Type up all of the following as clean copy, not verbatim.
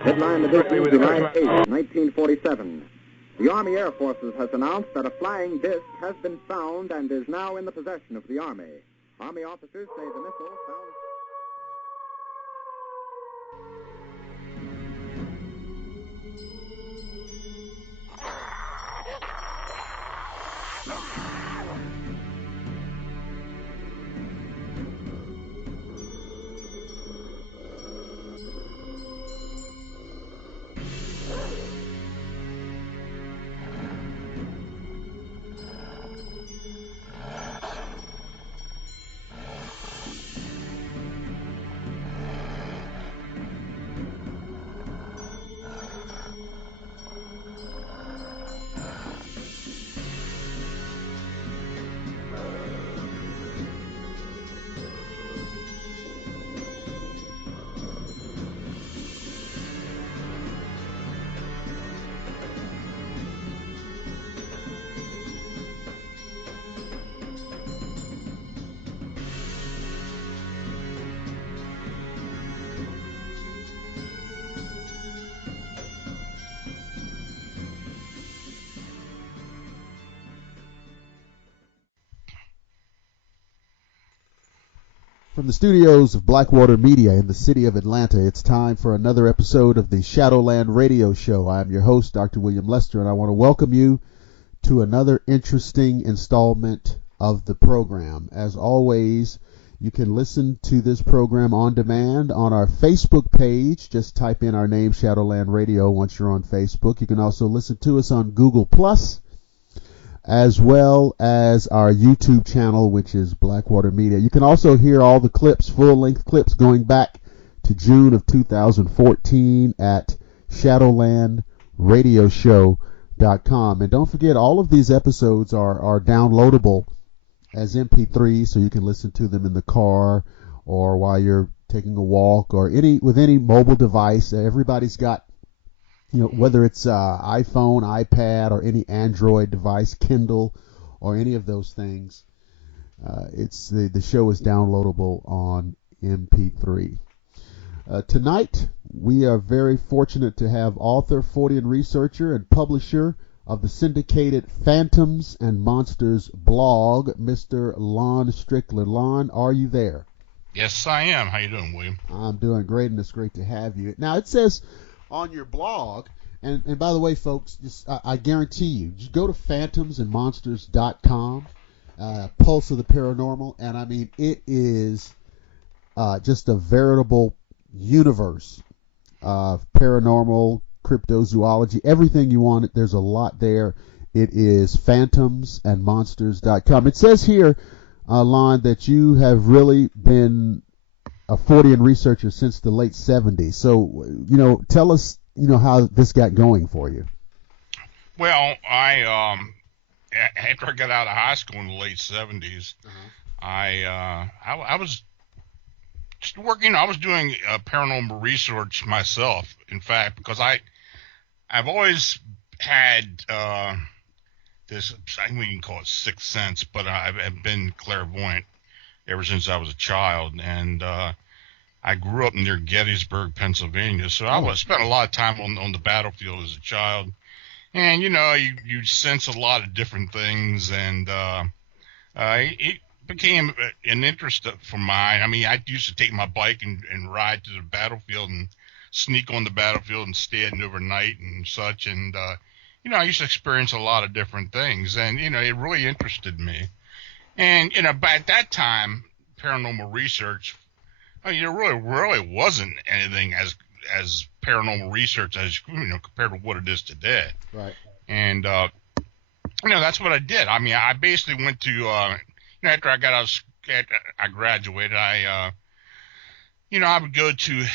Headline edition, July 8, 1947. The Army Air Forces has announced that a flying disc has been found and is now in the possession of the Army. Army officers say the missile found... From the studios of Blackwater Media in the city of Atlanta, it's time for another episode of the Shadowland Radio Show. I am your host, Dr. William Lester, and I want to welcome you to another interesting installment of the program. As always, you can listen to this program on demand on our Facebook page. Just type in our name, Shadowland Radio, once you're on Facebook. You can also listen to us on Google+, as well as our YouTube channel, which is Blackwater Media. You can also hear all the clips, full-length clips, going back to June of 2014 at shadowlandradioshow.com. And don't forget, all of these episodes are downloadable as MP3, so you can listen to them in the car or while you're taking a walk or with any mobile device. Everybody's got, whether it's iPhone, iPad, or any Android device, Kindle, or any of those things, the show is downloadable on MP3. Tonight, we are very fortunate to have author, Fortean researcher, and publisher of the syndicated Phantoms and Monsters blog, Mr. Lon Strickler. Lon, are you there? Yes, I am. How you doing, William? I'm doing great, and it's great to have you. Now, it says on your blog, and by the way, folks, I guarantee you, just go to phantomsandmonsters.com, Pulse of the Paranormal, and I mean, it is just a veritable universe of paranormal, cryptozoology, everything you want. There's a lot there. It is phantomsandmonsters.com. It says here, Lon, that you have really been a Fortean researcher since the late 70s. So, tell us, how this got going for you. Well, I after I got out of high school in the late 70s, I was just working. I was doing paranormal research myself, in fact, because I've always had this, I think we can call it sixth sense, but I've been clairvoyant ever since I was a child, and I grew up near Gettysburg, Pennsylvania, so I spent a lot of time on the battlefield as a child, and you sense a lot of different things, and it became an interest for mine. I mean, I used to take my bike and ride to the battlefield and sneak on the battlefield and stay at overnight and such, and I used to experience a lot of different things, and it really interested me. And but at that time, paranormal research, there really wasn't anything as paranormal research as compared to what it is today. Right. And that's what I did. I mean, I basically went to after I got out, I graduated. I would go to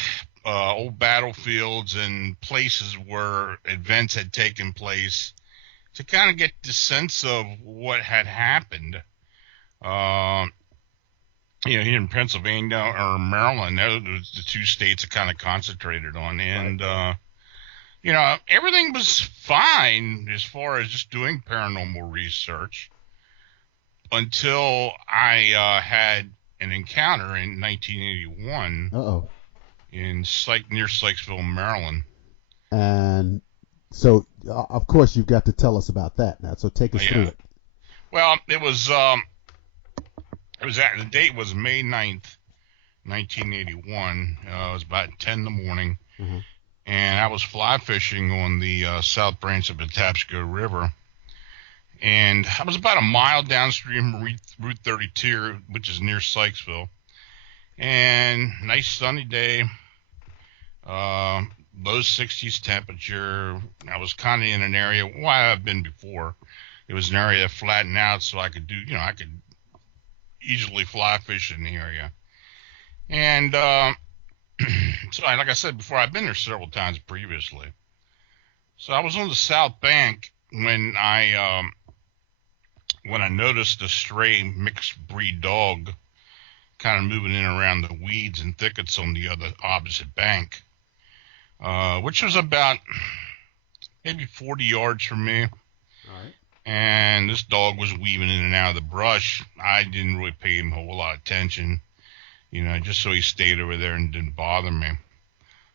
old battlefields and places where events had taken place to kind of get the sense of what had happened. Here in Pennsylvania or Maryland, those the two states I kind of concentrated on, and everything was fine as far as just doing paranormal research until I had an encounter in 1981 Uh-oh. near Sykesville, Maryland. And so, of course, you've got to tell us about that now. So take us through it. Well, the date was May 9th, 1981. It was about 10 in the morning, and I was fly fishing on the south branch of the Patapsco River. And I was about a mile downstream Route 32, which is near Sykesville. And nice sunny day, low 60s temperature. I was kind of in an area where I've been before. It was an area that flattened out, so I could I could easily fly fish in the area. And so, like I said before, I've been there several times previously. So I was on the south bank when I noticed a stray mixed breed dog kind of moving in around the weeds and thickets on the opposite bank, which was about maybe 40 yards from me. All right. And this dog was weaving in and out of the brush. I didn't really pay him a whole lot of attention, just so he stayed over there and didn't bother me.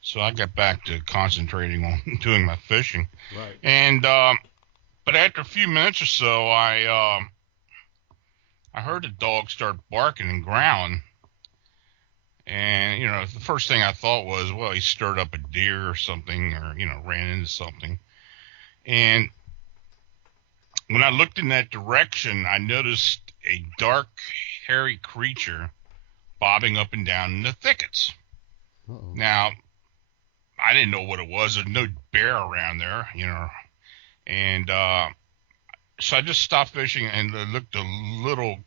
So I got back to concentrating on doing my fishing. Right. And but after a few minutes or so, I heard the dog start barking and growling. And, the first thing I thought was, well, he stirred up a deer or something, or, ran into something. And when I looked in that direction, I noticed a dark, hairy creature bobbing up and down in the thickets. Uh-oh. Now, I didn't know what it was. There's no bear around there, And so I just stopped fishing and looked a little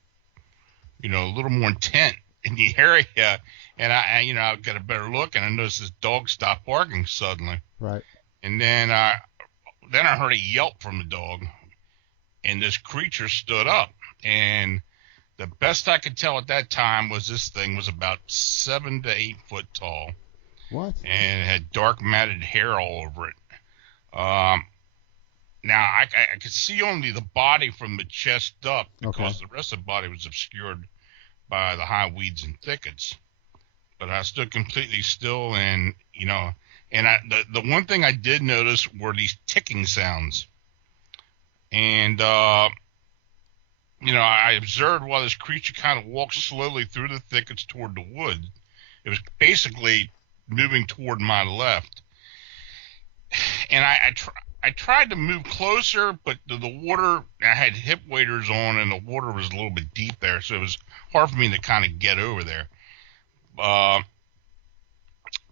more intent in the area. And I got a better look, and I noticed this dog stopped barking suddenly. Right. And then I heard a yelp from the dog, and this creature stood up. And the best I could tell at that time was this thing was about 7 to 8 foot tall. What? And it had dark matted hair all over it. Now I could see only the body from the chest up, because the rest of the body was obscured by the high weeds and thickets. But I stood completely still, and the one thing I did notice were these ticking sounds. And I observed while this creature kind of walked slowly through the thickets toward the wood. It was basically moving toward my left. And I tried to move closer, but the water, I had hip waders on, and the water was a little bit deep there, so it was hard for me to kind of get over there.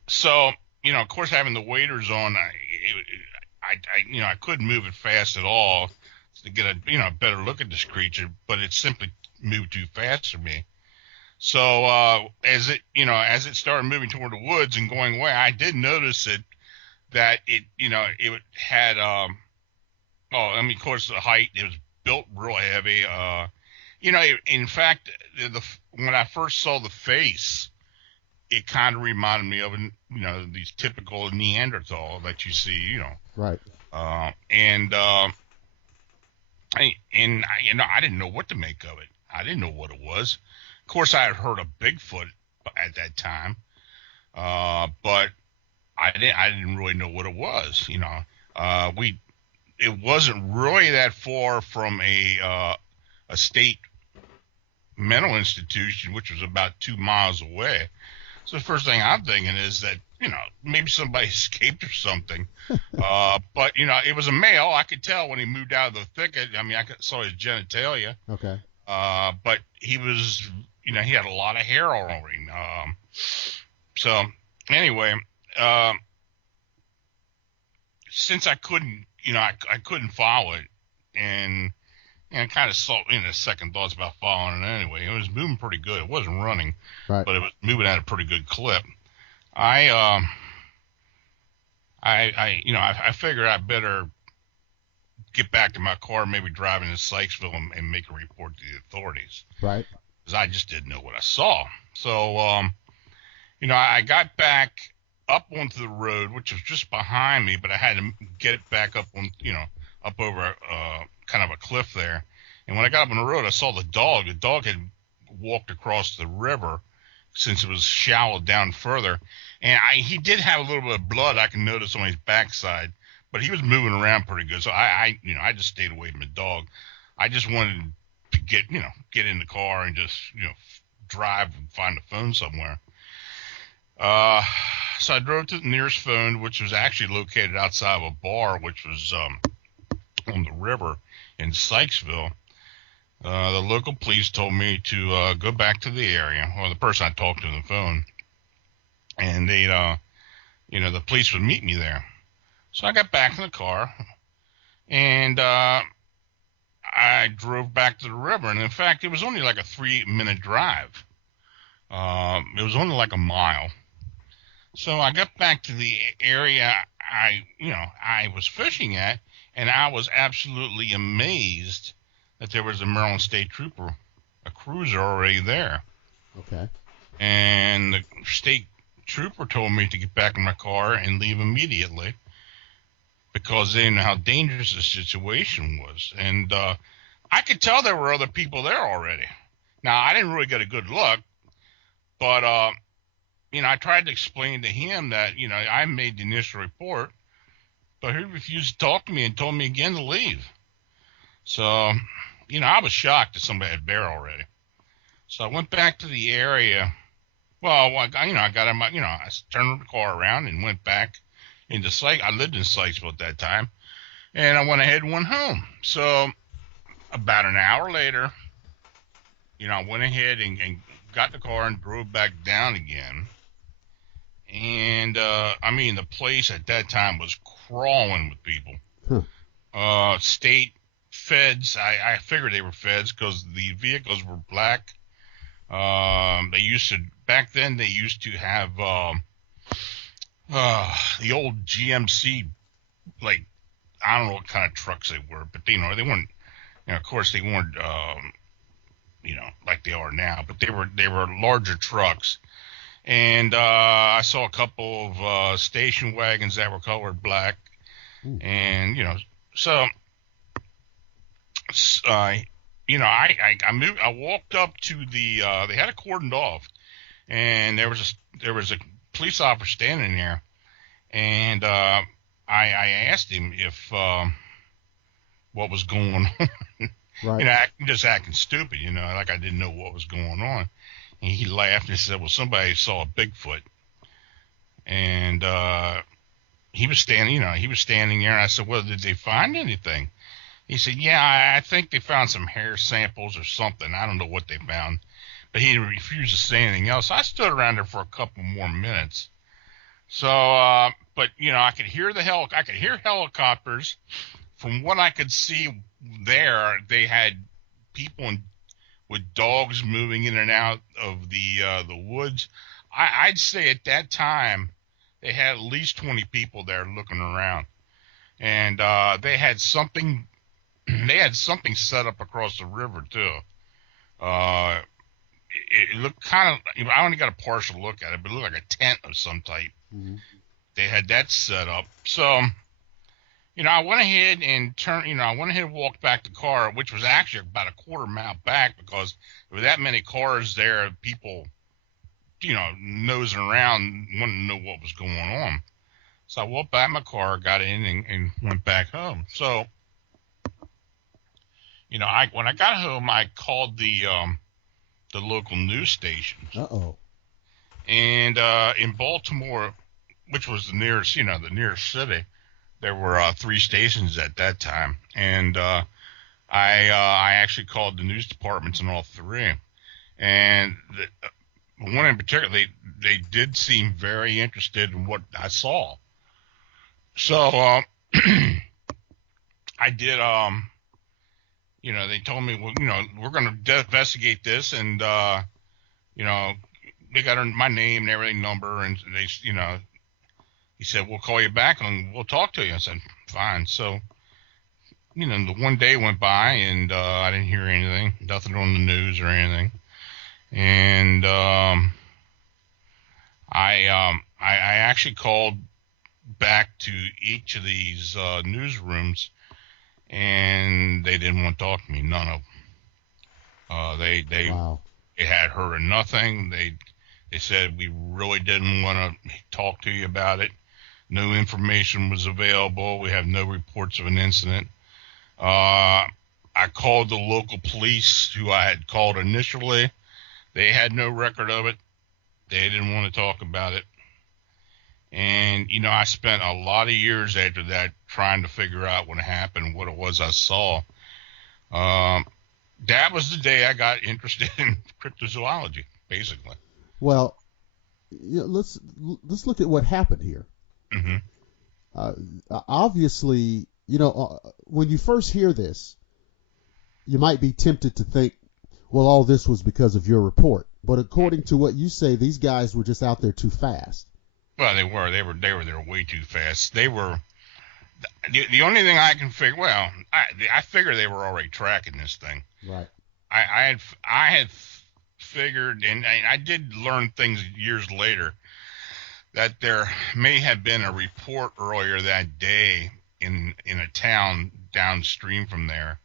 So, of course, having the waders on, I couldn't move it fast at all to get a better look at this creature, but it simply moved too fast for me. So as it started moving toward the woods and going away, I did notice that it had of course, the height, it was built real heavy. In fact, when I first saw the face, it kind of reminded me of these typical Neanderthal that you see, Right. I didn't know what to make of it. I didn't know what it was. Of course, I had heard of Bigfoot at that time, but I didn't really know what it was. It wasn't really that far from a state mental institution, which was about 2 miles away. So the first thing I'm thinking is that, maybe somebody escaped or something. But, it was a male. I could tell when he moved out of the thicket. I mean, saw his genitalia. Okay. But he was, he had a lot of hair all over him. So anyway, since I couldn't, I couldn't follow it, and kind of saw second thoughts about following it anyway. It was moving pretty good. It wasn't running, right, but it was moving at a pretty good clip. I figured I better get back to my car, maybe driving to Sykesville and make a report to the authorities. Right. Because I just didn't know what I saw. So, I got back up onto the road, which was just behind me, but I had to get it back up on, up over kind of a cliff there. And when I got up on the road, I saw the dog. The dog had walked across the river since it was shallow down further. And he did have a little bit of blood I can notice on his backside, but he was moving around pretty good. So I just stayed away from the dog. I just wanted to get in the car and just, drive and find a phone somewhere. So I drove to the nearest phone, which was actually located outside of a bar, which was on the river in Sykesville. The local police told me to go back to the area, or the person I talked to on the phone, and they'd, the police would meet me there. So I got back in the car, and I drove back to the river. And in fact, it was only like a 3-minute drive. It was only like a mile. So I got back to the area I was fishing at, and I was absolutely amazed that there was a Maryland State Trooper, a cruiser already there. Okay. And the state trooper told me to get back in my car and leave immediately because they didn't know how dangerous the situation was. And I could tell there were other people there already. Now, I didn't really get a good look, but I tried to explain to him that, I made the initial report, but he refused to talk to me and told me again to leave. So, I was shocked that somebody had bear already. So I went back to the area. Well, I got in my, I turned the car around and went back into I lived in Sykesville at that time, and I went ahead and went home. So about an hour later, I went ahead and got the car and drove back down again. And, the place at that time was crawling with people. State feds, I figured they were feds because the vehicles were black. Back then they used to have, the old GMC, like, I don't know what kind of trucks they were, but they weren't, of course they weren't, like they are now, but they were larger trucks. And I saw a couple of station wagons that were colored black. Ooh. And so I moved. I walked up to the. They had it cordoned off, and there was a police officer standing there, and I asked him if what was going on. Right. Just acting stupid, like I didn't know what was going on. And he laughed and said, well, somebody saw a Bigfoot. And he was standing there, and I said, well, did they find anything? He said, yeah, I think they found some hair samples or something. I don't know what they found. But he refused to say anything else. I stood around there for a couple more minutes. So, but, I could hear helicopters. From what I could see there, they had people with dogs moving in and out of the woods. I'd say at that time they had at least 20 people there looking around, and they had something set up across the river too. It looked kind of, I only got a partial look at it, but it looked like a tent of some type. Mm-hmm. They had that set up. So, I went ahead and walked back the car, which was actually about a quarter mile back because there were that many cars there, people, nosing around, wanting to know what was going on. So I walked back my car, got in, and went back home. So, when I got home, I called the local news stations. Uh-oh. And in Baltimore, which was the nearest city, there were 3 stations at that time, and I actually called the news departments in all 3. And the one in particular, they did seem very interested in what I saw. So I did. They told me, well, we're going to investigate this, and they got my name and everything, number, and they, he said, we'll call you back and we'll talk to you. I said, fine. So, the one day went by and I didn't hear anything, nothing on the news or anything. And I actually called back to each of these newsrooms, and they didn't want to talk to me, none of them. Wow. They had heard of nothing. They said, we really didn't want to talk to you about it. No information was available. We have no reports of an incident. I called the local police who I had called initially. They had no record of it. They didn't want to talk about it. And, I spent a lot of years after that trying to figure out what happened, what it was I saw. That was the day I got interested in cryptozoology, basically. Well, let's look at what happened here. Mm-hmm. Obviously, when you first hear this, you might be tempted to think, well, all this was because of your report. But according to what you say, these guys were just out there too fast. Well, they were there way too fast. They were the only thing I can figure. Well, I figure they were already tracking this thing. Right. I had figured, and I did learn things years later, that there may have been a report earlier that day in a town downstream from there,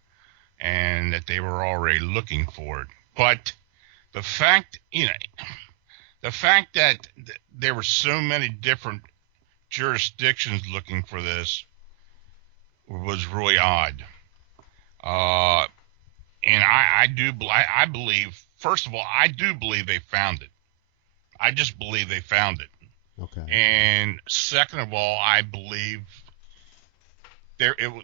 and that they were already looking for it. But the fact that there were so many different jurisdictions looking for this was really odd. And I believe, first of all, I do believe they found it. I just believe they found it. Okay. And second of all, I believe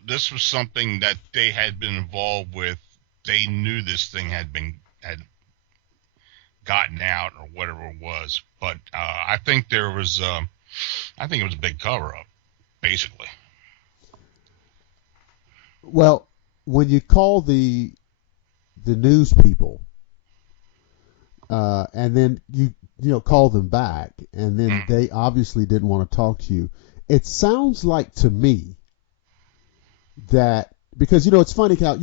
this was something that they had been involved with. They knew this thing had gotten out or whatever it was. But I think it was a big cover-up, basically. Well, when you call the news people, and then you call them back, and then they obviously didn't want to talk to you, it sounds like to me that, because it's funny how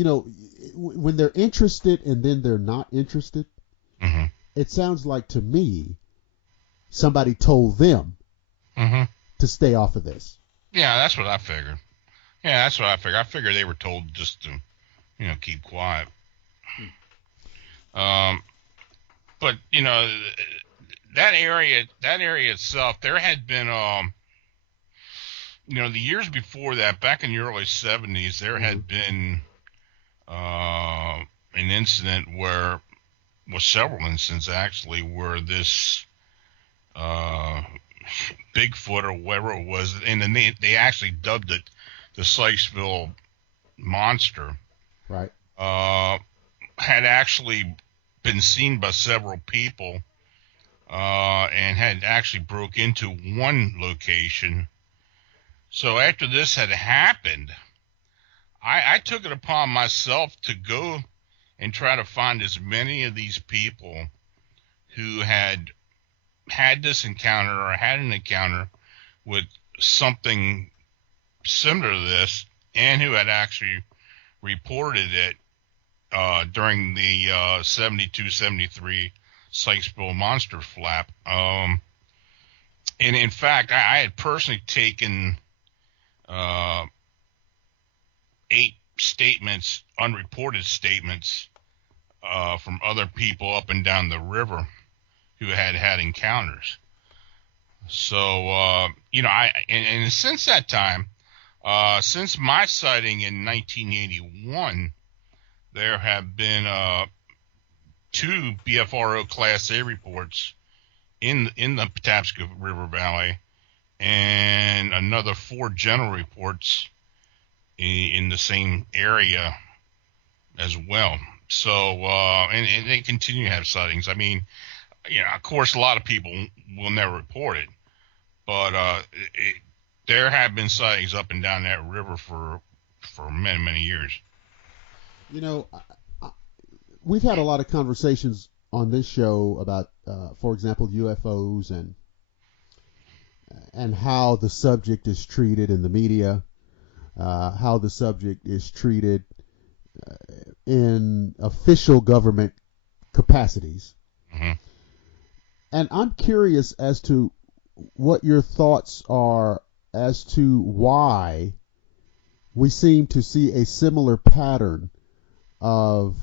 when they're interested and then they're not interested, mm-hmm. It sounds like to me somebody told them mm-hmm. to stay off of this. Yeah, that's what I figured. I figured they were told just to, keep quiet. But that area itself, there had been, the years before that, back in the early 70s, there had been an incident several incidents actually, where this Bigfoot or whatever it was, and then they actually dubbed it the Sykesville monster. Right. Had actually been seen by several people, and had actually broke into one location. So after this had happened, I took it upon myself to go and try to find as many of these people who had this encounter or had an encounter with something similar to this, and who had actually reported it during the 72-73 Sykesville monster flap. And in fact, I had personally taken 8 statements, unreported statements, from other people up and down the river who had encounters. So, and since that time, since my sighting in 1981, there have been 2 BFRO Class A reports in the Patapsco River Valley, and another 4 general reports in the same area as well. So, and they continue to have sightings. I mean, of course, a lot of people will never report it, but there have been sightings up and down that river for many, many years. We've had a lot of conversations on this show about, for example, UFOs and how the subject is treated in the media, how the subject is treated in official government capacities. Mm-hmm. And I'm curious as to what your thoughts are as to why we seem to see a similar pattern of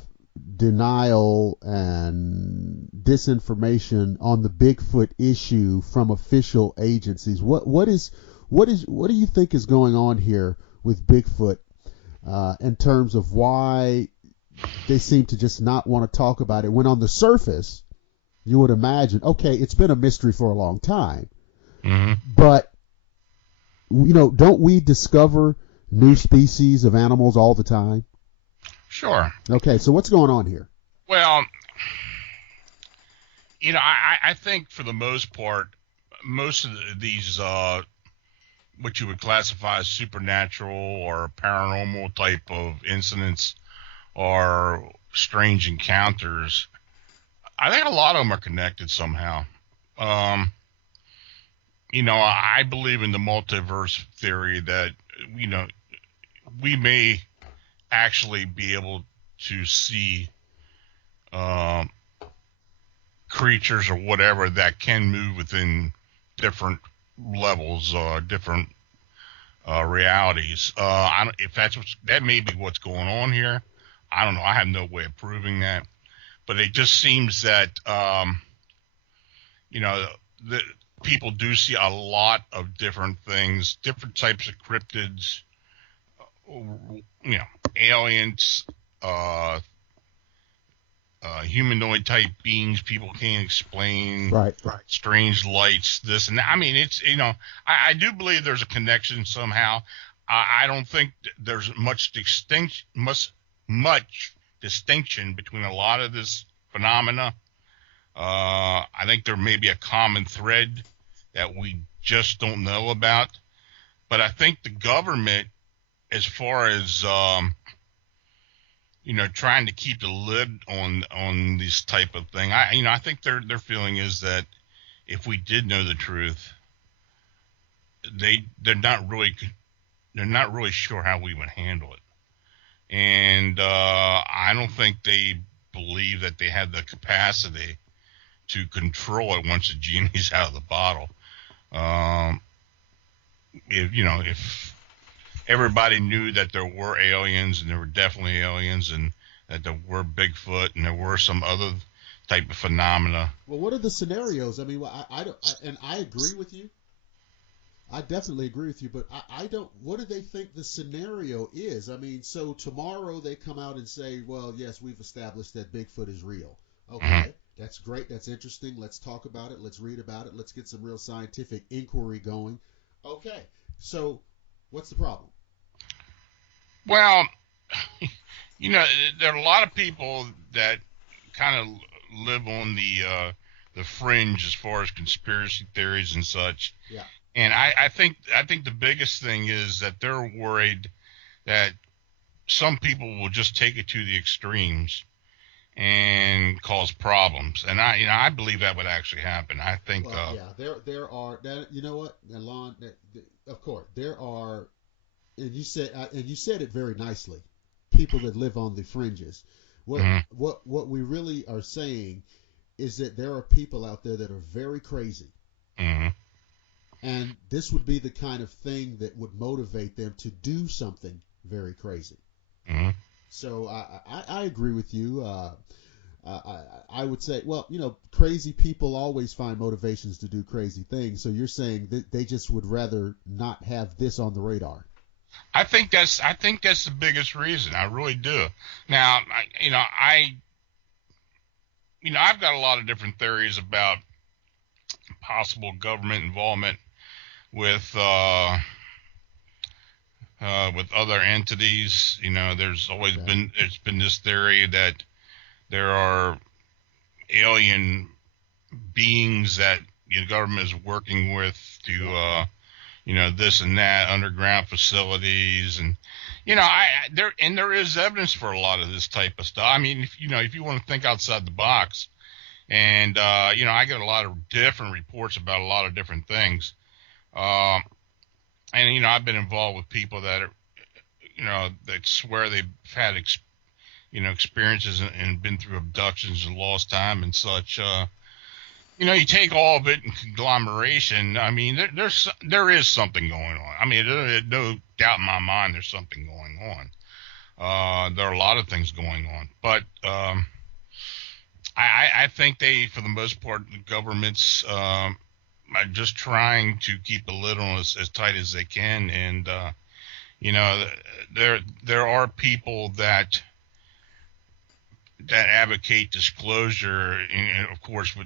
denial and disinformation on the Bigfoot issue from official agencies. What do you think is going on here with Bigfoot in terms of why they seem to just not want to talk about it, when on the surface you would imagine, okay, it's been a mystery for a long time, but don't we discover new species of animals all the time? Sure. Okay, so what's going on here? Well, I think for the most part, most of these what you would classify as supernatural or paranormal type of incidents or strange encounters, I think a lot of them are connected somehow. I believe in the multiverse theory that, we may actually be able to see creatures or whatever that can move within different levels or different realities. If that may be what's going on here. I don't know. I have no way of proving that, but it just seems that the people do see a lot of different things, different types of cryptids, aliens, humanoid type beings people can't explain, right, strange lights, this and that. I mean, it's, I do believe there's a connection somehow. I don't think there's much distinction between a lot of this phenomena. I think there may be a common thread that we just don't know about, but I think the government, as far as trying to keep the lid on this type of thing, I think their feeling is that if we did know the truth, they're not really sure how we would handle it, and I don't think they believe that they have the capacity to control it once the genie's out of the bottle. If everybody knew that there were aliens, and there were definitely aliens, and that there were Bigfoot, and there were some other type of phenomena. Well, what are the scenarios? I mean, I agree with you. I definitely agree with you, but I don't. What do they think the scenario is? I mean, so tomorrow they come out and say, well, yes, we've established that Bigfoot is real. Okay, that's great. That's interesting. Let's talk about it. Let's read about it. Let's get some real scientific inquiry going. Okay, so what's the problem? Well, there are a lot of people that kind of live on the fringe as far as conspiracy theories and such. Yeah. And I think the biggest thing is that they're worried that some people will just take it to the extremes and cause problems. And I believe that would actually happen. I think. Well, there are. You know what, Lon? Of course, there are. And you said it very nicely. People that live on the fringes. What we really are saying is that there are people out there that are very crazy. Mm-hmm. And this would be the kind of thing that would motivate them to do something very crazy. Mm-hmm. So I agree with you. I would say, well, crazy people always find motivations to do crazy things. So you're saying that they just would rather not have this on the radar. I think that's the biggest reason. I really do. Now, I've got a lot of different theories about possible government involvement with other entities. There's always been this theory that there are alien beings that the government is working with to this and that, underground facilities, and there is evidence for a lot of this type of stuff. I mean, if you want to think outside the box, and I get a lot of different reports about a lot of different things, and I've been involved with people that are, that swear they've had experiences and been through abductions and lost time and such. You take all of it in conglomeration. I mean, there is something going on. I mean, there's no doubt in my mind there's something going There are a lot of things going on, but I think they, for the most part, the governments are just trying to keep the lid on as tight as they can, and there are people that advocate disclosure, and of course, for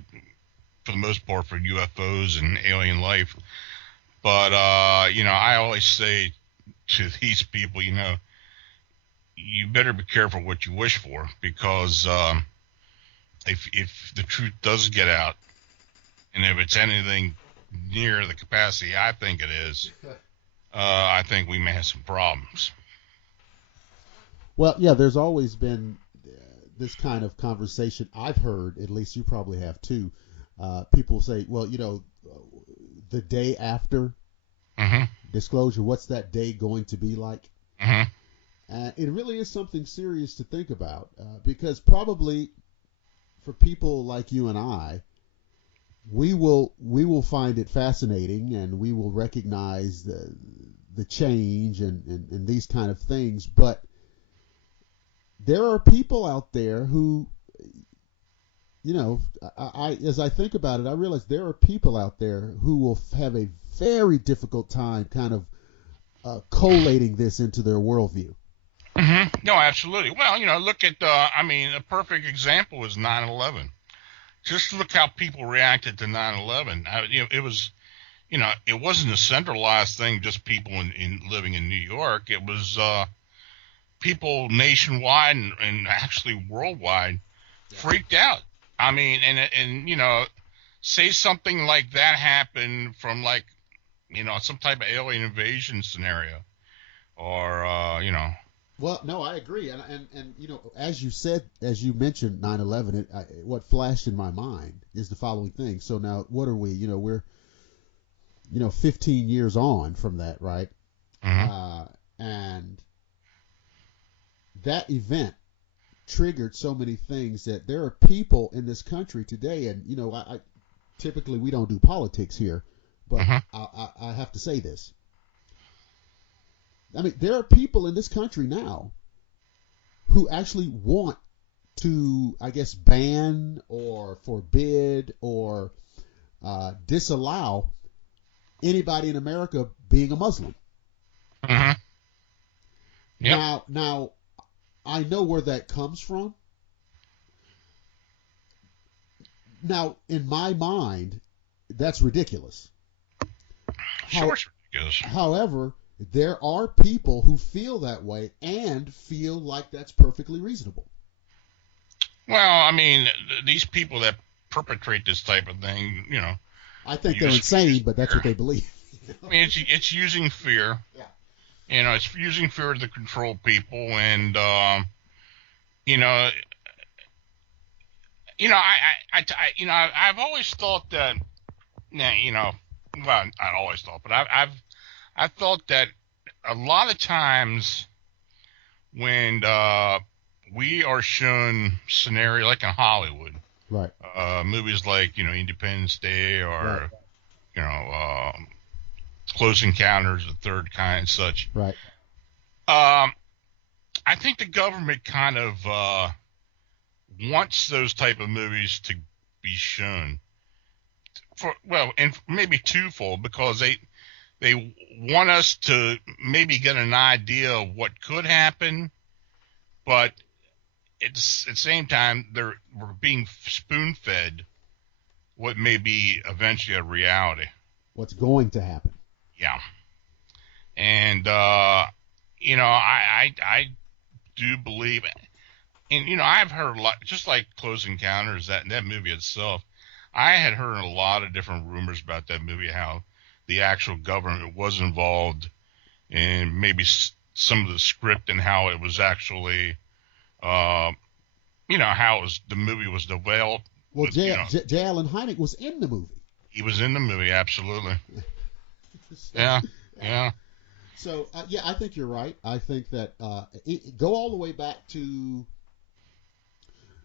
the most part, for UFOs and alien life. But I always say to these people, you better be careful what you wish for, because if the truth does get out, and if it's anything near the capacity I think it is, I think we may have some problems. Well, yeah, there's always been this kind of conversation. I've heard, at least you probably have too. People say, well, the day after disclosure, what's that day going to be like? It really is something serious to think about, because probably for people like you and I, we will find it fascinating, and we will recognize the change and these kind of things. But there are people out there who, as I think about it, I realize there are people out there who will have a very difficult time kind of collating this into their worldview. No, absolutely. Well, look at, a perfect example is 9/11. Just look how people reacted to 9/11. It was, it wasn't a centralized thing, just people in living in New York. It was people nationwide and actually worldwide freaked out. Say something like that happened from some type of alien invasion scenario, or Well, no, I agree, and as you mentioned 9/11, what flashed in my mind is the following thing. So now, what are we? We're 15 years on from that, right? And that event triggered so many things that there are people in this country today, and I typically we don't do politics here, but I have to say this. There are people in this country now who actually want to, I guess, ban or forbid or disallow anybody in America being a Muslim. Yep. Now, I know where that comes from. Now, in my mind, that's ridiculous. Sure, it's ridiculous. However, there are people who feel that way and feel like that's perfectly reasonable. Well, these people that perpetrate this type of thing, I think they're insane, but that's what they believe. It's using fear. Yeah. It's using fear to control people, and I've always thought that, well, not always thought, but I've thought that a lot of times when we are shown scenario like in Hollywood, right? Movies like Independence Day, or Close Encounters of the Third Kind and such. Right. I think the government kind of wants those type of movies to be shown and maybe twofold, because they want us to maybe get an idea of what could happen, but at the same time we're being spoon-fed what may be eventually a reality. What's going to happen? Yeah. And I do believe, and I've heard a lot, just like Close Encounters, that movie itself. I had heard a lot of different rumors about that movie, how the actual government was involved in maybe some of the script and how it was actually, how the movie was developed. Well, J. Allen Hynek was in the movie. He was in the movie, absolutely. Yeah. So, I think you're right. I think that go all the way back to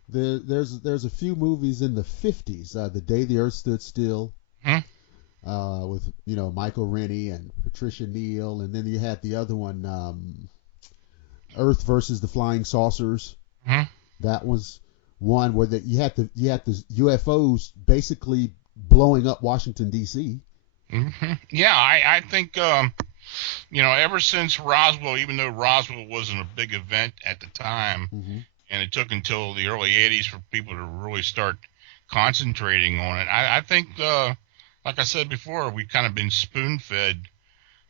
there's a few movies in the 50s, The Day the Earth Stood Still, with Michael Rennie and Patricia Neal, and then you had the other one, Earth versus the Flying Saucers. Mm-hmm. That was one where you had the UFOs basically blowing up Washington D.C. Mm-hmm. Yeah, I think ever since Roswell, even though Roswell wasn't a big event at the time, Mm-hmm. and it took until the early '80s for people to really start concentrating on it. I think, like I said before, we've kind of been spoon-fed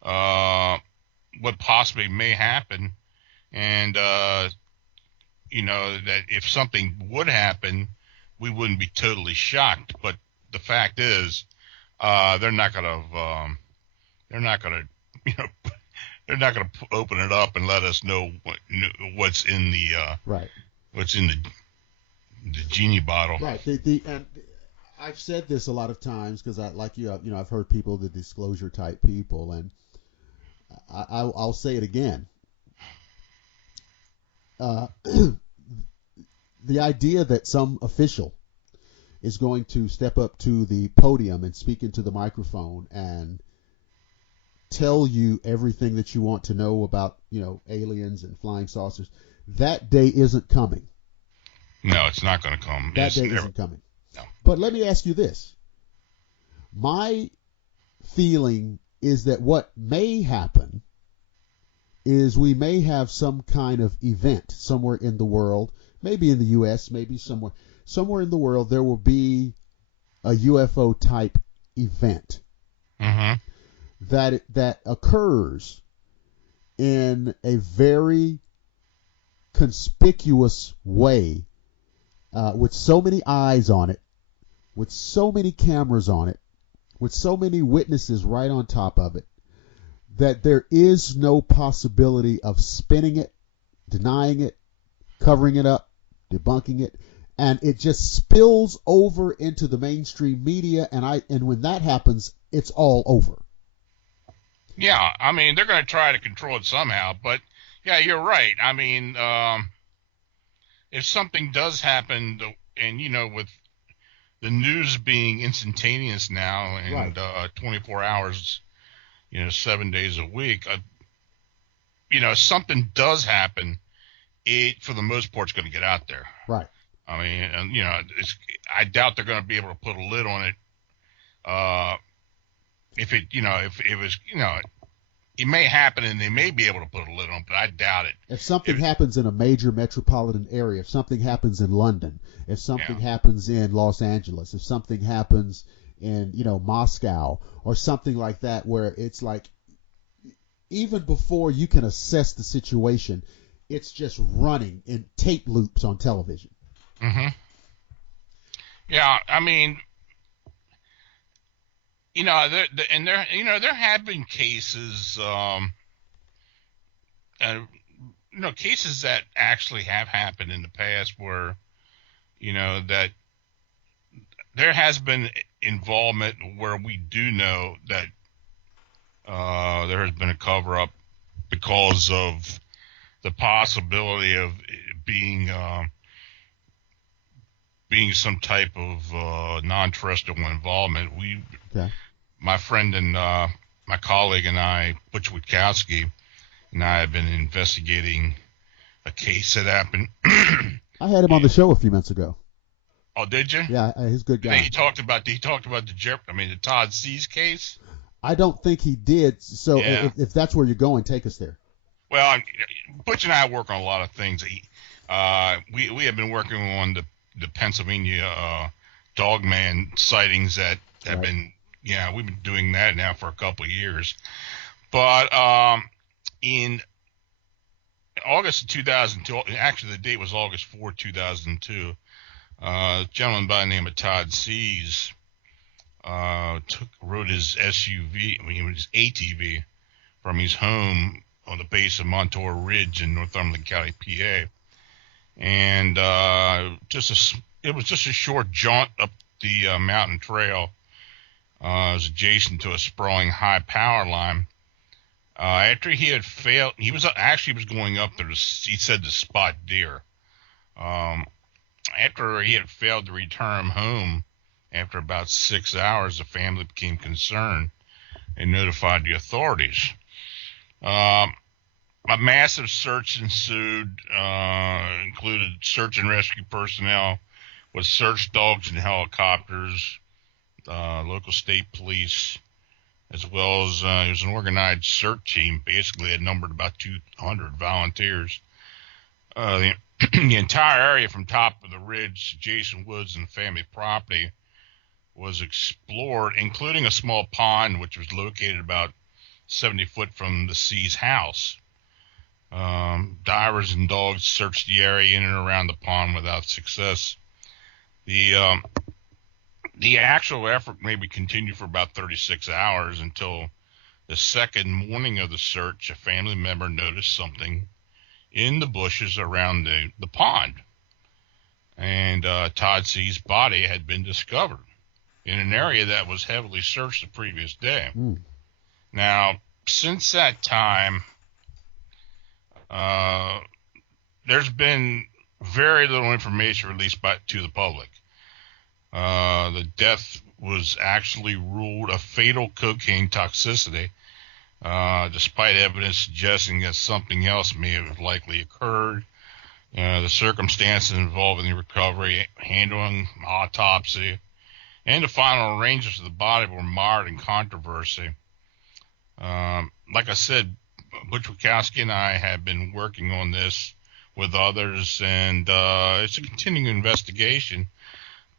what possibly may happen, and that if something would happen, we wouldn't be totally shocked. But the fact is, they're not gonna open it up and let us know what's in the right. What's in the genie bottle. Right. And I've said this a lot of times because I've heard people, the disclosure type people, and I'll say it again. The idea that some official is going to step up to the podium and speak into the microphone and tell you everything that you want to know about, aliens and flying saucers, that day isn't coming. No, it's not going to come. That day isn't coming. No. But let me ask you this. My feeling is that what may happen is we may have some kind of event somewhere in the world, maybe in the U.S., maybe somewhere in the world, there will be a UFO type event that occurs in a very conspicuous way, with so many eyes on it, with so many cameras on it, with so many witnesses right on top of it, that there is no possibility of spinning it, denying it, covering it up, debunking it, and it just spills over into the mainstream media, and when that happens, it's all over. Yeah, I mean, they're going to try to control it somehow, but yeah, you're right. I mean, if something does happen, and with the news being instantaneous now and 24 hours, 7 days a week, if something does happen, it for the most part is going to get out there. Right. I mean, and I doubt they're going to be able to put a lid on it. If it was, it may happen and they may be able to put a lid on it, but I doubt it. If something happens in a major metropolitan area, if something happens in London, if something happens in Los Angeles, if something happens in, Moscow or something like that, where it's like, even before you can assess the situation, it's just running in tape loops on television. Mm-hmm. Yeah, I mean, there have been cases, cases that actually have happened in the past where, that there has been involvement where we do know that there has been a cover-up because of the possibility of it being some type of non-terrestrial involvement. My friend and my colleague and I, Butch Witkowski, and I have been investigating a case that happened. I had him on the show a few months ago. Oh, did you? Yeah, he's a good guy. He talked about the Todd Sees case. I don't think he did. So if that's where you're going, take us there. Well, Butch and I work on a lot of things. We have been working on the Pennsylvania Dogman sightings that have been. Yeah, we've been doing that now for a couple of years. But in August of 2002, actually the date was August 4, 2002, a gentleman by the name of Todd Sees rode his his ATV from his home on the base of Montour Ridge in Northumberland County, PA. And it was just a short jaunt up the mountain trail. It was adjacent to a sprawling high power line. After he had failed, he was going up there he said to spot deer. After he had failed to return home after about 6 hours, the family became concerned and notified the authorities. A massive search ensued, included search and rescue personnel with search dogs and helicopters, local state police, as well as it was an organized search team. Basically, it numbered about 200 volunteers. The entire area from top of the ridge, adjacent woods, and family property was explored, including a small pond which was located about 70 foot from the Sees house. Divers and dogs searched the area in and around the pond without success. The actual effort maybe continued for about 36 hours until the second morning of the search. A family member noticed something in the bushes around the pond, and Todd Sees' body had been discovered in an area that was heavily searched the previous day. Now, since that time, there's been very little information released to the public. The death was actually ruled a fatal cocaine toxicity, despite evidence suggesting that something else may have likely occurred. The circumstances involved in the recovery, handling, autopsy, and the final arrangements of the body were mired in controversy. Like I said, Butch Wachowski and I have been working on this with others, and it's a continuing investigation.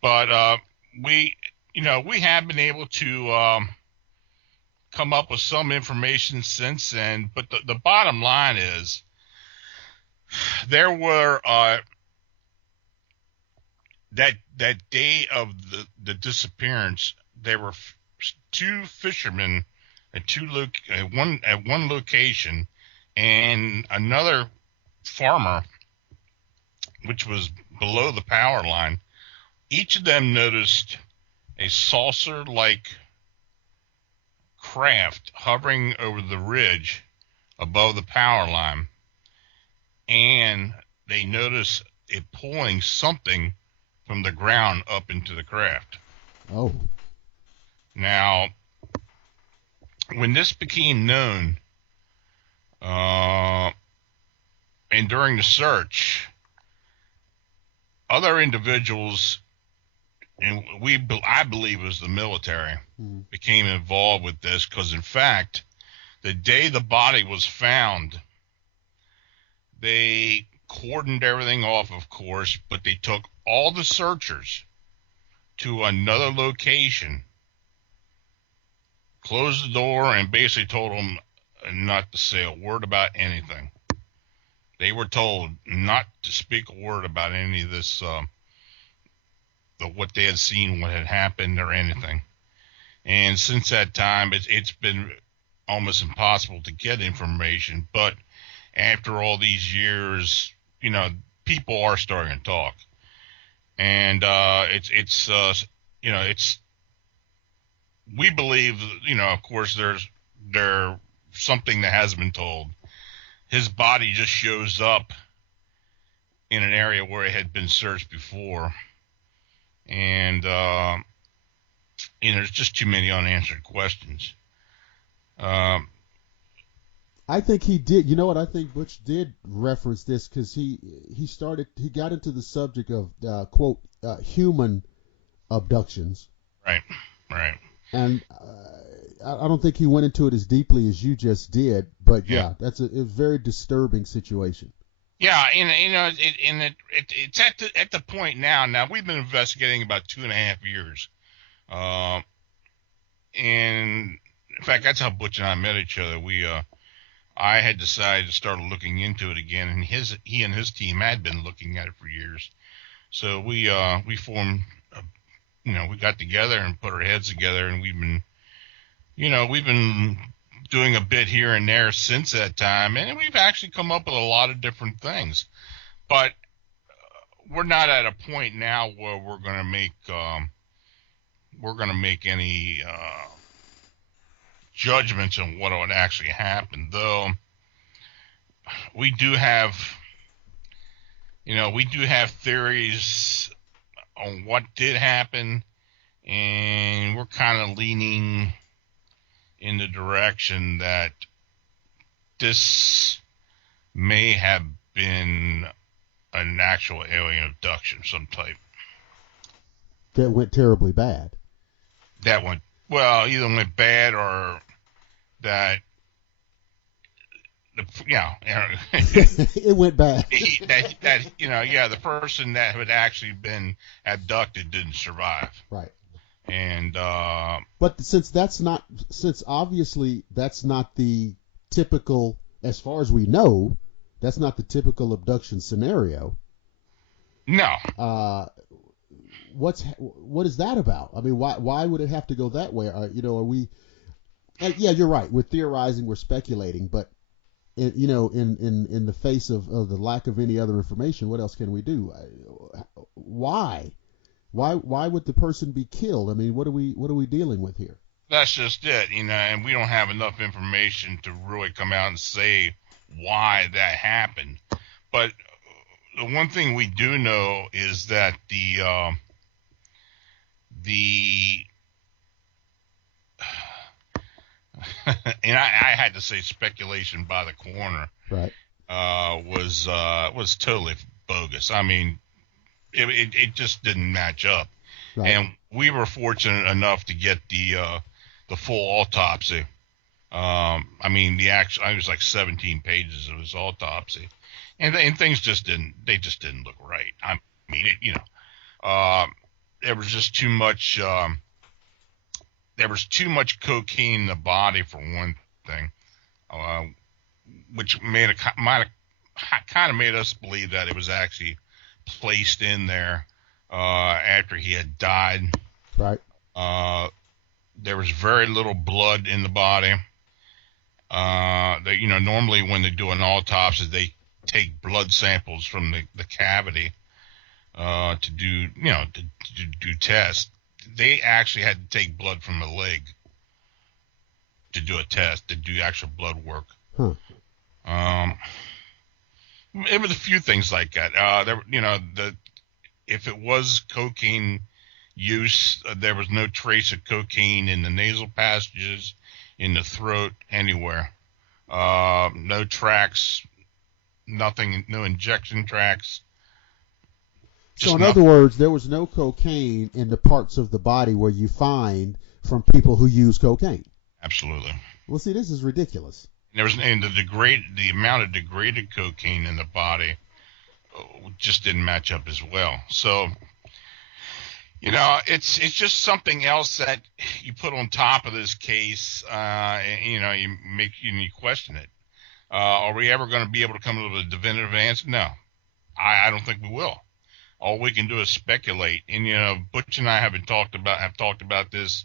But we have been able to come up with some information since then. But the bottom line is, there were that day of the disappearance, there were two fishermen at one location, and another farmer, which was below the power line. Each of them noticed a saucer-like craft hovering over the ridge above the power line, and they noticed it pulling something from the ground up into the craft. Oh. Now, when this became known, and during the search, other individuals, and I believe it was the military, became involved with this, because in fact, the day the body was found, they cordoned everything off, of course, but they took all the searchers to another location, closed the door, and basically told them not to say a word about anything. They were told not to speak a word about any of this, what they had seen, what had happened, or anything. And since that time, it's been almost impossible to get information. But after all these years, people are starting to talk, and we believe, of course, there's something that has been told. His body just shows up in an area where it had been searched before, and there's just too many unanswered questions. I think he did. You know what? I think Butch did reference this, because he got into the subject of quote human abductions. Right. And I don't think he went into it as deeply as you just did, but yeah, that's a very disturbing situation. Yeah, and it's at the point now. Now, we've been investigating about 2.5 years, and in fact, that's how Butch and I met each other. I had decided to start looking into it again, and he and his team had been looking at it for years. So we formed, we got together and put our heads together, and we've been doing a bit here and there since that time, and we've actually come up with a lot of different things. But we're not at a point now where we're going to make any judgments on what would actually happen, though we do have theories on what did happen, and we're kind of leaning in the direction that this may have been an actual alien abduction of some type. That went terribly bad. That went, well, either went bad or that, it went bad. The person that had actually been abducted didn't survive. Right. And but since obviously that's not the typical, as far as we know, that's not the typical abduction scenario. No. What is that about? I mean, why would it have to go that way? Are we? Yeah, you're right. We're theorizing, we're speculating, but in the face of the lack of any other information, what else can we do? Why? Why would the person be killed? I mean, what are we dealing with here? That's just it, and we don't have enough information to really come out and say why that happened. But the one thing we do know is that and I had to say speculation by the coroner, right? Was totally bogus. I mean, it just didn't match up. Right. And we were fortunate enough to get the full autopsy. I mean, it was like 17 pages of his autopsy, and things just didn't look right. I mean, there was just too much. There was too much cocaine in the body for one thing, which might have kind of made us believe that it was actually placed in there after he had died. Right. There was very little blood in the body. Normally when they do an autopsy, they take blood samples from the cavity to do tests. They actually had to take blood from the leg to do a test, to do actual blood work. It was a few things like that. If it was cocaine use, there was no trace of cocaine in the nasal passages, in the throat, anywhere. No tracks, nothing, no injection tracks. So in other words, there was no cocaine in the parts of the body where you find from people who use cocaine. Absolutely. Well, see, this is ridiculous. The amount of degraded cocaine in the body just didn't match up as well. So, it's just something else that you put on top of this case. You question it. Are we ever going to be able to come up with a definitive answer? No, I don't think we will. All we can do is speculate. And Butch and I have talked about this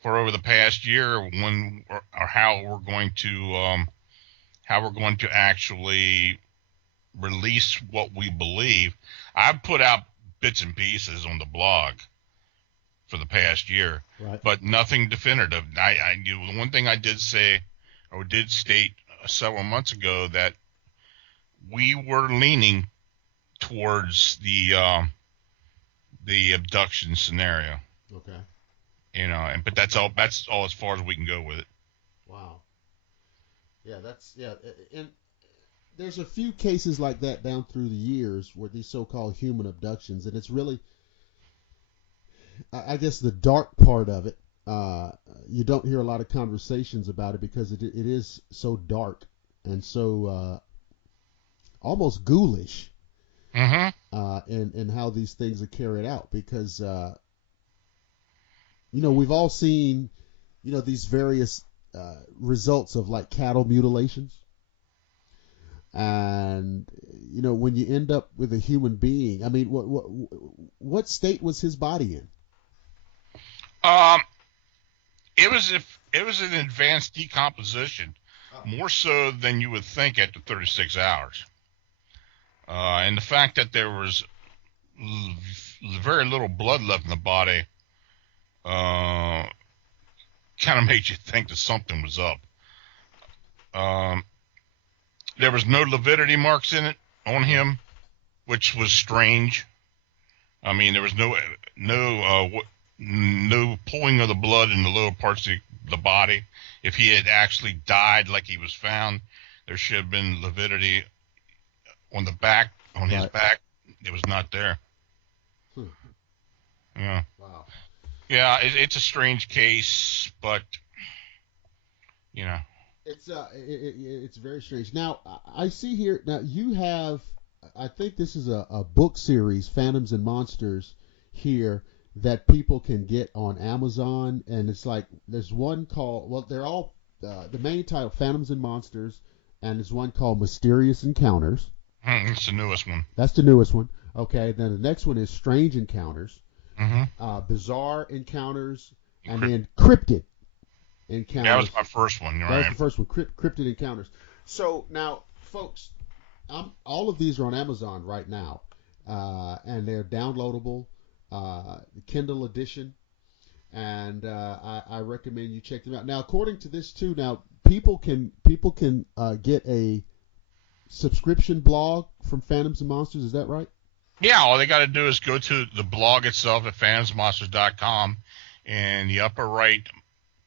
for over the past year, when or how we're going to actually release what we believe. I've put out bits and pieces on the blog for the past year, right, but nothing definitive. The one thing I did say or did state several months ago that we were leaning towards the abduction scenario. Okay. But that's all as far as we can go with it. Wow. Yeah, and there's a few cases like that down through the years where these so-called human abductions, and it's really, I guess, the dark part of it. You don't hear a lot of conversations about it because it is so dark and so almost ghoulish. Mm-hmm. And how these things are carried out, because we've all seen these various results of like cattle mutilations, and when you end up with a human being, I mean, what state was his body in? It was an advanced decomposition, more so than you would think after 36 hours. And the fact that there was very little blood left in the body kind of made you think that something was up. There was no lividity marks on him, which was strange. I mean, there was no pulling of the blood in the lower parts of the body. If he had actually died like he was found, there should have been lividity on the back, on his Right. back, it was not there. Yeah. Wow. Yeah, it's a strange case, but It's very strange. Now I see here. Now you have. I think this is a book series, Phantoms and Monsters, here that people can get on Amazon, and it's like there's one called. Well, they're all the main title, Phantoms and Monsters, and there's one called Mysterious Encounters. It's the newest one. That's the newest one. Okay, then the next one is Strange Encounters, Bizarre Encounters, and then Cryptid Encounters. That was my first one, right? That was the first one, Cryptid Encounters. So now, folks, all of these are on Amazon right now, and they're downloadable, Kindle edition, and I recommend you check them out. Now, according to this too, now people can get a subscription blog from Phantoms and Monsters. Is that right? Yeah, all they got to do is go to the blog itself at phantomsmonsters.com. In the upper right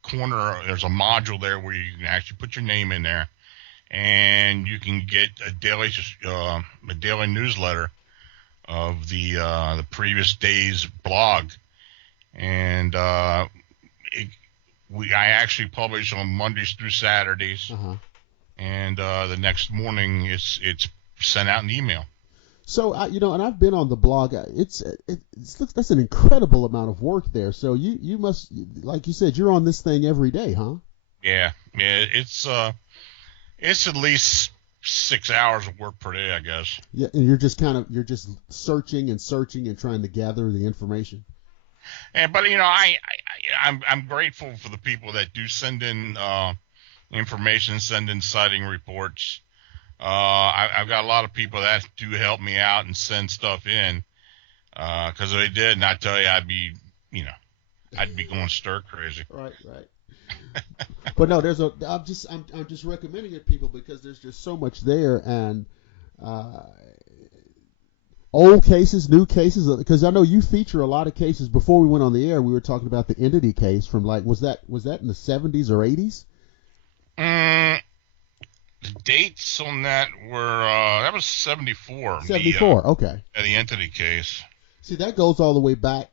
corner, there's a module there where you can actually put your name in there, and you can get a daily newsletter of the previous day's blog. And I actually publish on Mondays through Saturdays, and the next morning it's sent out in email. So and I've been on the blog. That's an incredible amount of work there. So you must, like you said, you're on this thing every day, huh? Yeah. It's at least 6 hours of work per day, I guess. Yeah, and you're just searching and trying to gather the information. But I'm grateful for the people that do send in information, send in sighting reports. I've got a lot of people that do help me out and send stuff in. Because if they didn't, I tell you, I'd be going stir crazy. Right. But no, I'm just recommending it to people because there's just so much there, and old cases, new cases, because I know you feature a lot of cases. Before we went on the air, we were talking about the entity case from was that in the 70s or 80s? The dates on that were that was 74. 74, okay. The entity case. See, that goes all the way back.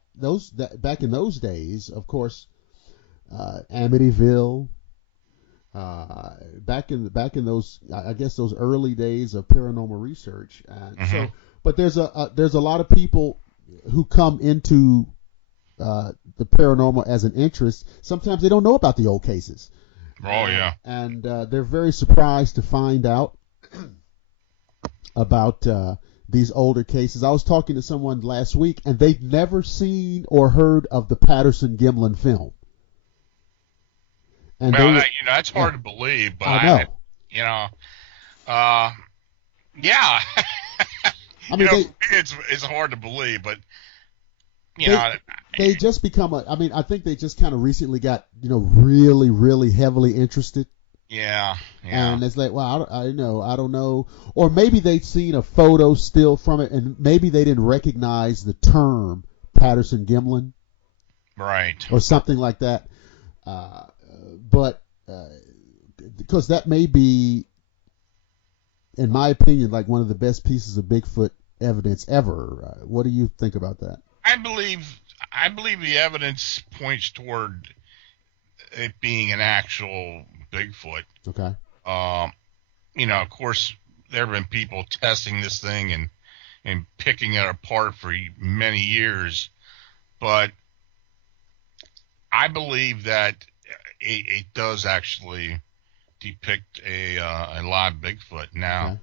Back in those days, of course, Amityville. Back in those, I guess, those early days of paranormal research. So, but there's a lot of people who come into the paranormal as an interest. Sometimes they don't know about the old cases. Oh, yeah. And they're very surprised to find out about these older cases. I was talking to someone last week, and they've never seen or heard of the Patterson-Gimlin film. And that's hard to believe, but I know. Yeah. I mean, it's hard to believe, but they just become I think they just kind of recently got really, really heavily interested. Yeah. And it's like, well, I don't know, or maybe they'd seen a photo still from it, and maybe they didn't recognize the term Patterson-Gimlin, right, or something like that. But because that may be, in my opinion, like one of the best pieces of Bigfoot evidence ever. What do you think about that? I believe the evidence points toward it being an actual Bigfoot. Okay. Of course, there have been people testing this thing and picking it apart for many years, but I believe that it does actually depict a live Bigfoot. Now,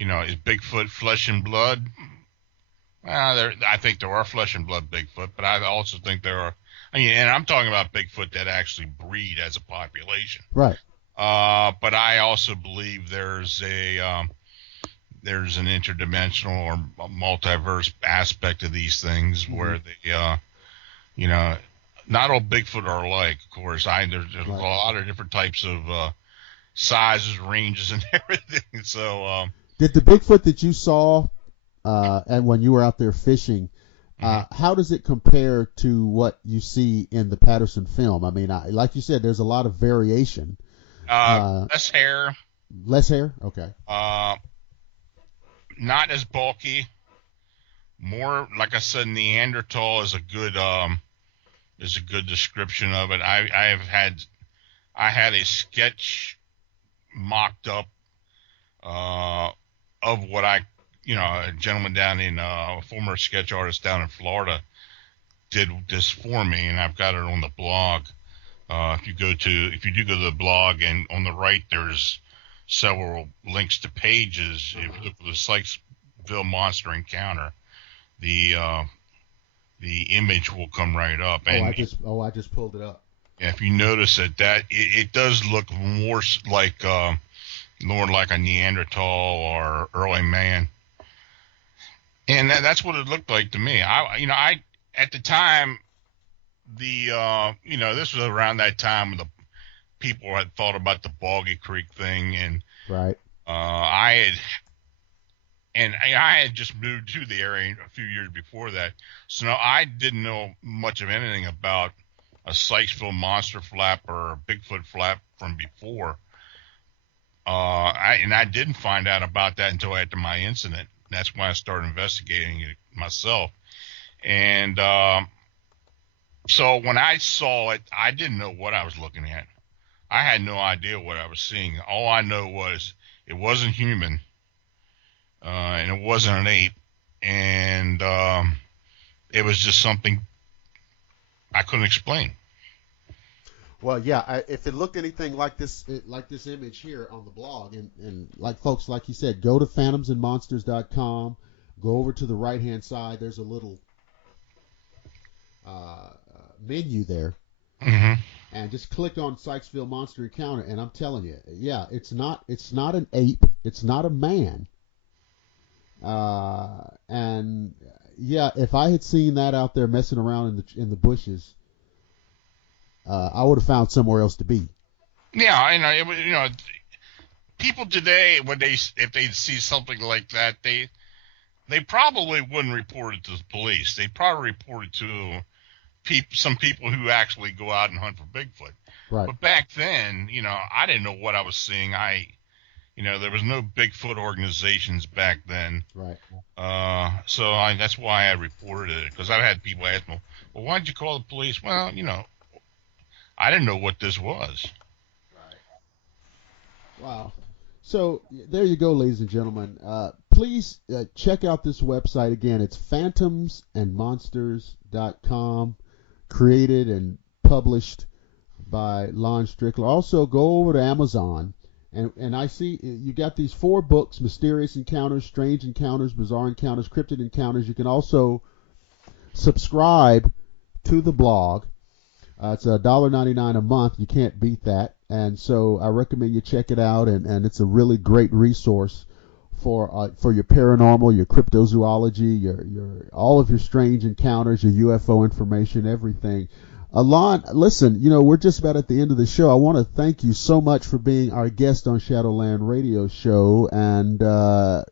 okay. Is Bigfoot flesh and blood? Well, I think there are flesh and blood Bigfoot, but I also think there are. And I'm talking about Bigfoot that actually breed as a population. Right. But I also believe there's an interdimensional or multiverse aspect of these things where they, not all Bigfoot are alike. Of course, there's a lot of different types of sizes, ranges, and everything. So, did the Bigfoot that you saw and when you were out there fishing, how does it compare to what you see in the Patterson film? I mean, like you said, there's a lot of variation. Less hair. Less hair? Okay. not as bulky. More, like I said, Neanderthal is a good description of it. I had a sketch mocked up of what a gentleman down in a former sketch artist down in Florida did this for me, and I've got it on the blog. If you do go to the blog, and on the right there's several links to pages. If you look for the Sykesville Monster Encounter, the image will come right up. I just pulled it up. And if you notice it does look more like a Neanderthal or early man, and that's what it looked like to me. I at the time, this was around that time when the people had thought about the Boggy Creek thing, and right. I had just moved to the area a few years before that, so no, I didn't know much of anything about a Sykesville monster flap or a Bigfoot flap from before. I didn't find out about that until after my incident. That's why I started investigating it myself. And so when I saw it, I didn't know what I was looking at. I had no idea what I was seeing. All I know was it wasn't human, and it wasn't an ape, and it was just something I couldn't explain. Well, yeah, if it looked anything like this image here on the blog, and like folks, like you said, go to phantomsandmonsters.com, go over to the right-hand side. There's a little menu there, and just click on Sykesville Monster Encounter, and I'm telling you, yeah, it's not an ape, it's not a man, and yeah, if I had seen that out there messing around in the bushes, I would have found somewhere else to be. Yeah, I know. People today, if they see something like that, they probably wouldn't report it to the police. They'd probably report it to some people who actually go out and hunt for Bigfoot. Right. But back then, I didn't know what I was seeing. There was no Bigfoot organizations back then. Right. So that's why I reported it, because I've had people ask me, well, why'd you call the police? Well, I didn't know what this was. Right. Wow. So there you go, ladies and gentlemen. Please check out this website again. It's phantomsandmonsters.com, created and published by Lon Strickler. Also, go over to Amazon, and I see you got these 4 books: Mysterious Encounters, Strange Encounters, Bizarre Encounters, Cryptid Encounters. You can also subscribe to the blog. It's $1.99 a month. You can't beat that. And so I recommend you check it out, and it's a really great resource for your paranormal, your cryptozoology, your all of your strange encounters, your UFO information, everything. Lon, listen, we're just about at the end of the show. I want to thank you so much for being our guest on Shadowland Radio Show. And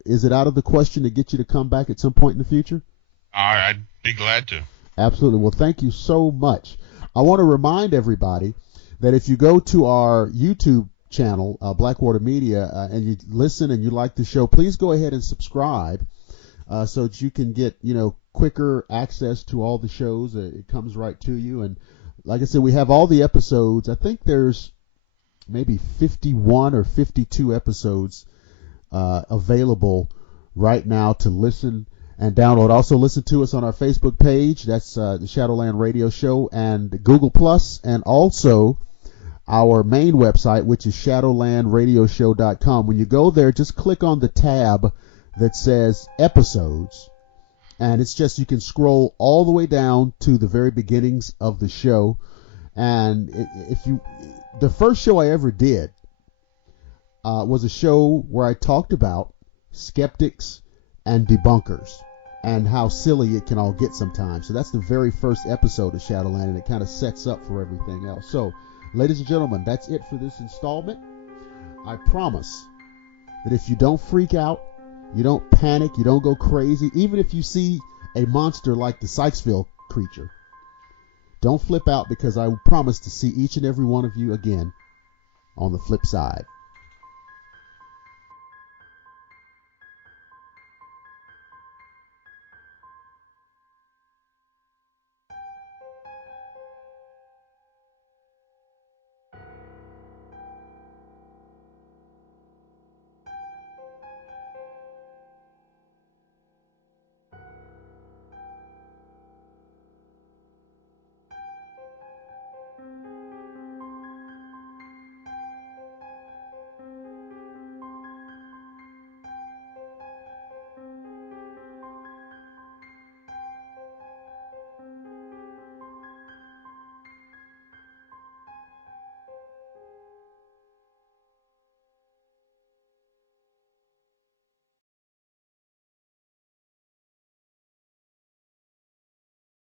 is it out of the question to get you to come back at some point in the future? I'd be glad to. Absolutely. Well, thank you so much. I want to remind everybody that if you go to our YouTube channel, Blackwater Media, and you listen and you like the show, please go ahead and subscribe so that you can get, quicker access to all the shows. It comes right to you. And like I said, we have all the episodes. I think there's maybe 51 or 52 episodes available right now to listen and download. Also listen to us on our Facebook page. That's the Shadowland Radio Show, and Google Plus, and also our main website, which is shadowlandradioshow.com. When you go there, just click on the tab that says episodes, and it's just, you can scroll all the way down to the very beginnings of the show. And the first show I ever did was a show where I talked about skeptics and debunkers and how silly it can all get sometimes. So that's the very first episode of Shadowland, and it kind of sets up for everything else. So, ladies and gentlemen, that's it for this installment. I promise that if you don't freak out, you don't panic, you don't go crazy, even if you see a monster like the Sykesville creature, don't flip out, because I promise to see each and every one of you again on the flip side.